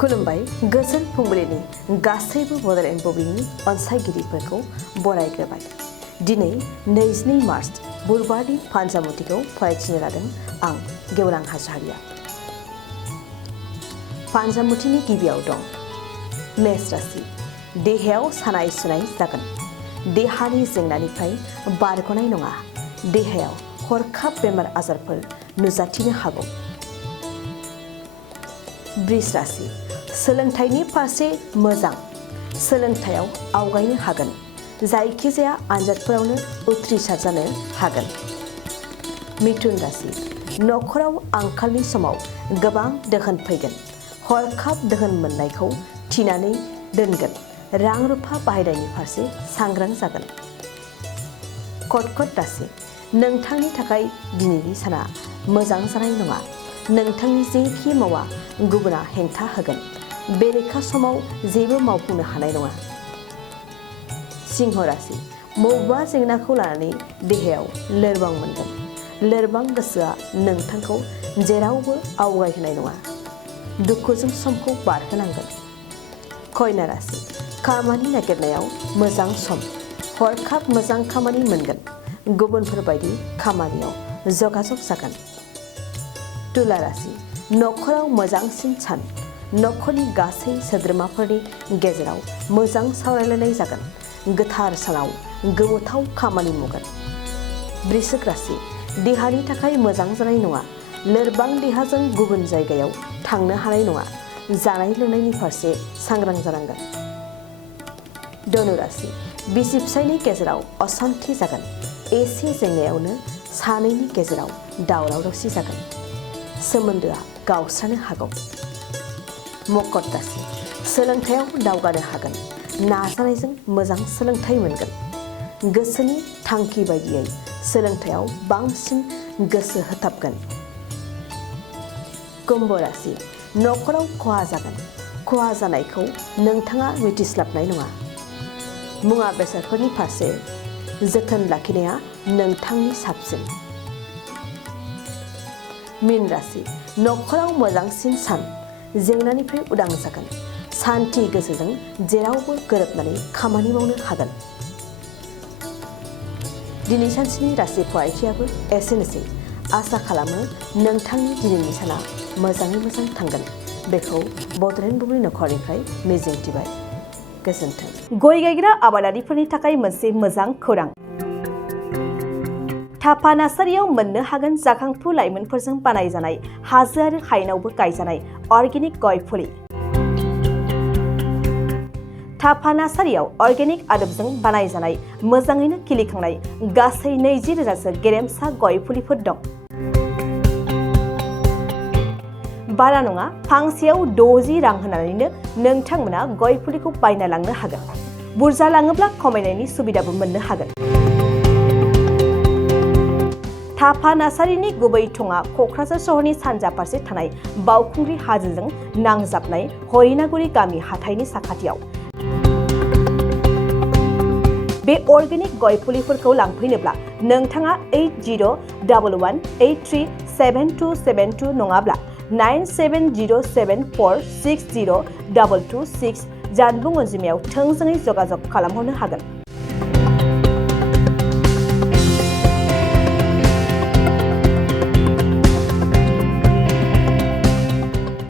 खुलुमबाय गोजोन फुंबिलिनि गासैबो बड'लेण्ड बुब्लिनि अनसायगिरिफोरखौ बरायग्रोबाय। दिनै 22 मार्च बुधबारनि फानजामुथिखौ फरायथिनो लादों आं गेवलां हाज'हारिया। फानजामुथिनि गिबियाव दं मेष राशि। देहायाव सानाय सुनाय जागोन। देहानि जेंनानिफ्राय बारग'नाय नङा। देहायाव हरखाब बेमार आजारफोर नुजाथिनो हागौ। वृष राशि। सोलोंथाइनि फारसे मोजां। सोलोंथायाव आवगायनो हागोन। जायखिजाया आनजादफोरावनो उथ्रिसार जानो हागोन। मिथुन राशि। नखराव आंखालनि समाव गोबां दोहोन फैगोन। हरखाब दोहोन मोननायखौ थिनानै दोनगोन। रां रुफा बाहायनायनि फारसे सांग्रां जागोन। कर्कट राशि। नोंथांनि थाखाय दिनैनि साना मोजां जानाय नङा। नोंथांनि जेखि मावा गुबुना हेंथा होगोन। बेरेखा समाव जेबो मावफुंनो हानाय नङा। सिंह राशि। बबेबा जेंनाखौ लानानै देहायाव लोरबां मोनगोन। लोरबां गोसोआ नोंथांखौ जेरावबो आवगायहोनाय नङा। दुखुजों समखौ बारहोनांगोन। कन्या राशि। खामानि नागिरनायाव मोजां सम। हरखाब मोजां खामानि मोनगोन। गुबुनफोरबायदि खामानियाव जगाजग जागोन। तुला राशि। नखराव मोजांसिन सान। नखरनि गासै सोद्रोमाफोरनि गेजेराव मोजां सावरायलायनाय जागोन। गोथार सानाव गोमोथाव खामानि मावगोन। वृश्चिक राशि। देहानि थाखाय मोजां जानाय नङा। लोरबां देहाजों गुबुन जायगायाव थांनो हानाय नङा। जानाय लोंनायनि फारसे सांग्रां जानांगोन। धनु राशि। बिसि फिसायनि गेजेराव असान्थि जागोन। एसे जेंनायावनो सानैनि गेजेराव दावराव दावसि जागोन। सोमोन्दोआ गावस्रानो हागौ। मकर राशि। सोलोंथायाव दावगानो हागोन। नाजानायजों मोजां सोलोंथाइ मोनगोन। गोसोनि थांखि बायदियै सोलोंथायाव बांसिन गोसो होथाबगोन। कुम्भ राशि। नखराव खहा जागोन। खहा जानायखौ नोंथाङा मिथिस्लाबनाय नङा। मुवा बेसादफोरनि फारसे जोथोन लाखिनाया नोंथांनि साबसिन। मीन राशि। नखराव मोजांसिन सान। जेंनानिफ्राय उदां जागोन। सान्थि गोसोजों जेरावबो गोरोबनानै खामानि मावनो हागोन। दिनै सानसेनि राशि फरायथियाबो एसेनोसै। आसा खालामो नोंथांनि दिनैनि साना मोजाङै मोजां थांगोन। बेखौ बड'लेण्ड बुब्लि नखरनिफ्राय मिजिंथिबाय। गोजोन्थों। गय गायग्रा आबादारिफोरनि थाखाय मोनसे मोजां खौरां। थाफा नार्सारियाव मोननो हागोन जाखांफु लाइमोनफोरजों बानायजानाय हाजो आरो हायेनावबो गायजानाय अर्गेनिक गय फुलि। थाफा नार्सारियाव अर्गेनिक आदबजों बानायजानाय मोजाङैनो खिलिखांनाय गासै 20,000सो गेरेमसा गय फुलिफोर दं। बारा नङा, फांसेयाव 60 रां होनानैनो नोंथांमोना गय फुलिखौ बायना लांनो हागोन। बुरजा लाङोब्ला खमायनायनि सुबिदाबो मोननो हागोन। थाफा नार्सारिनि गुबै थङा क'क्राझार सहरनि सानजा फारसे थानाय बावखुंग्रि हाजोजों नांजाबनाय हरिनागुरि गामि हाथाइनि साखाथियाव। बे अर्गेनिक गय फुलिफोरखौ लांफैनोब्ला नोंथाङा 8011837272 नङाब्ला 9707460226 जानबुं अनजिमायाव थोंजोङै जगाजग खालामहरनो हागोन।